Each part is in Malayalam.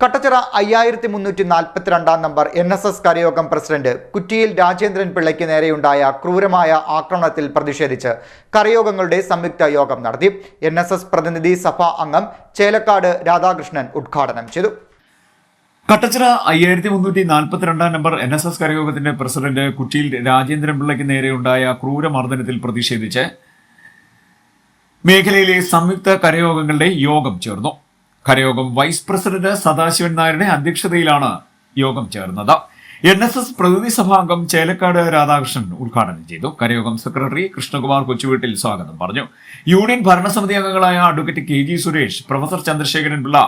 കട്ടച്ചിറ 5342 നമ്പർ NSS കരയോഗം പ്രസിഡന്റ് കുറ്റിയിൽ രാജേന്ദ്രൻ പിള്ളയ്ക്ക് നേരെയുണ്ടായ ക്രൂരമായ ആക്രമണത്തിൽ പ്രതിഷേധിച്ച് കരയോഗങ്ങളുടെ സംയുക്ത യോഗം നടത്തി. NSS പ്രതിനിധി സഭാ അംഗം ചേലക്കാട് രാധാകൃഷ്ണൻ ഉദ്ഘാടനം ചെയ്തു. കട്ടച്ചിറ 5342 നമ്പർ NSS കരയോഗത്തിന്റെ പ്രസിഡന്റ് കുറ്റിയിൽ രാജേന്ദ്രൻ പിള്ളയ്ക്ക് നേരെയുണ്ടായ ക്രൂരമർദ്ദനത്തിൽ പ്രതിഷേധിച്ച് മേഖലയിലെ സംയുക്ത കരയോഗങ്ങളുടെ യോഗം ചേർന്നു. കരയോഗം വൈസ് പ്രസിഡന്റ് സദാശിവൻ നായരുടെ അധ്യക്ഷതയിലാണ് യോഗം ചേർന്നത്. NSS പ്രതിനിധി സഭാംഗം ചേലക്കാട് രാധാകൃഷ്ണൻ ഉദ്ഘാടനം ചെയ്തു. കരയോഗം സെക്രട്ടറി കൃഷ്ണകുമാർ കൊച്ചുവീട്ടിൽ സ്വാഗതം പറഞ്ഞു. യൂണിയൻ ഭരണസമിതി അംഗങ്ങളായ advocate KG Suresh, professor Chandrasekharan Pillai,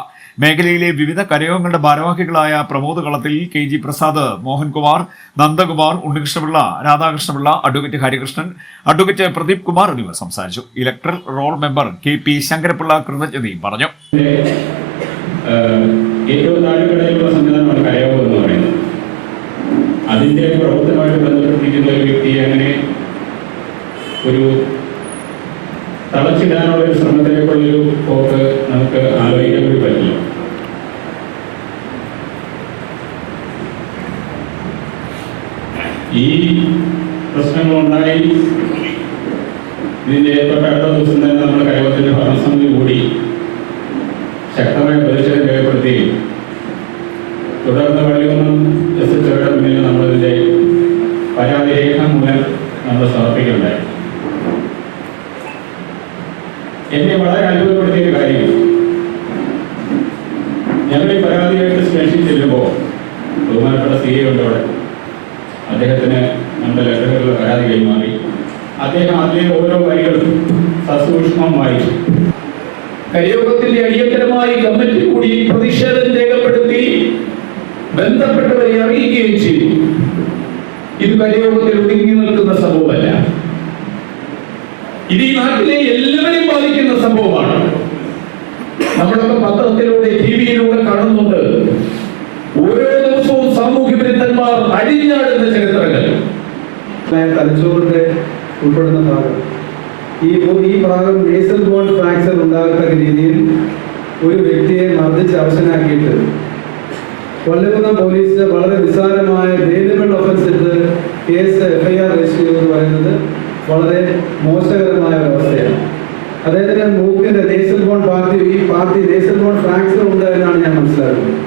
മേഖലയിലെ വിവിധ കരയോഗങ്ങളുടെ ഭാരവാഹികളായ പ്രമോദ് കളത്തിൽ, KG Prasad, Mohankumar, Nandakumar, Unnikrishna Pillai, Radhakrishna Pillai, advocate Harikrishnan, advocate Pradeep Kumar എന്നിവർ സംസാരിച്ചു. Electoral role member KP Sankara Pillai കൃതജ്ഞതയും പറഞ്ഞു. ഏറ്റവും താഴെക്കടയിലുള്ള സംവിധാനമാണ് കരയോഗം എന്ന് പറയുന്നത്. അതിൻ്റെ പ്രവർത്തനമായിട്ട് ബന്ധപ്പെട്ടിരിക്കുന്ന ഒരു വ്യക്തിയെ അങ്ങനെ ഒരു തളച്ചിടാനുള്ള ഒരു ശ്രമത്തിലേക്കുള്ളൊരു പോക്ക് നമുക്ക് ആലോചിക്കാൻ കൂടി പറ്റില്ല. ഈ പ്രശ്നങ്ങളുണ്ടായി ഇതിൻ്റെ തൊട്ടടുത്ത ദിവസം തന്നെ നമ്മുടെ കരയോഗത്തിൻ്റെ ഭരണസമിതി കൂടി ശക്തമായ പ്രതിഷേധം രേഖപ്പെടുത്തുകയും തുടർന്ന് വഴിയൊന്നും SHOയുടെ മുന്നിൽ നമ്മളിതിൻ്റെ പരാതി രേഖ മൂലം നമ്മൾ സമർപ്പിക്കുകയുണ്ടായി. എന്നെ വളരെ അത്ഭുതപ്പെടുത്തിയ കാര്യം, ഞങ്ങൾ ഈ പരാതിയായിട്ട് സ്റ്റേഷനിൽ ചെല്ലുമ്പോൾ ബഹുമാനപ്പെട്ട CA ഉണ്ട് അവിടെ. അദ്ദേഹത്തിന് നമ്മുടെ ലെറ്ററുകളിൽ പരാതി കൈമാറി. അദ്ദേഹം അതിലെ ഓരോ വരികളും സസൂക്ഷ്മം വായിച്ചു. കരയോഗത്തിന്റെ അടിയന്തരമായി കമ്മിറ്റി കൂടി പ്രതിഷേധം രേഖപ്പെടുത്തി ബന്ധപ്പെട്ടവരെ അറിയിക്കുകയും ചെയ്തു. ഇത് കരയോഗത്തിൽ ഒതുങ്ങി നിൽക്കുന്ന സംഭവമല്ല. ഇത് ഈ നാട്ടിലെ എല്ലാവരെയും ബാധിക്കുന്ന സംഭവമാണ്. നമ്മളൊക്കെ പത്രത്തിലൂടെ TV-യിലൂടെ കാണുന്നുണ്ട്. ഓരോ ദിവസവും സാമൂഹ്യ വിരുദ്ധന്മാർ അഴിഞ്ഞാടുന്ന ചരിത്രങ്ങൾ. തലച്ചോറിന്റെ ഉൾപ്പെടുന്ന ഭാഗം, ഈ ഭാഗം നേസൽ ബോൺ ഫ്രാക്ചർ ഉണ്ടാകത്തക്ക രീതിയിൽ ഒരു വ്യക്തിയെ മർദ്ദിച്ച് അവശനാക്കിയിട്ട് കൊല്ലകുന്നം പോലീസ് വളരെ നിസ്സാരമായ വേരിയബിൾ ഒഫൻസ് എടുത്ത് കേസ് FIR രജിസ്റ്റർ ചെയ്തെന്ന് പറയുന്നത് വളരെ മോശകരമായ ഒരവസ്ഥയാണ്. അദ്ദേഹത്തിന്റെ മൂക്കിന്റെ nasal bone party nasal bone fracture ഉണ്ട് എന്നാണ് ഞാൻ മനസ്സിലാക്കുന്നത്.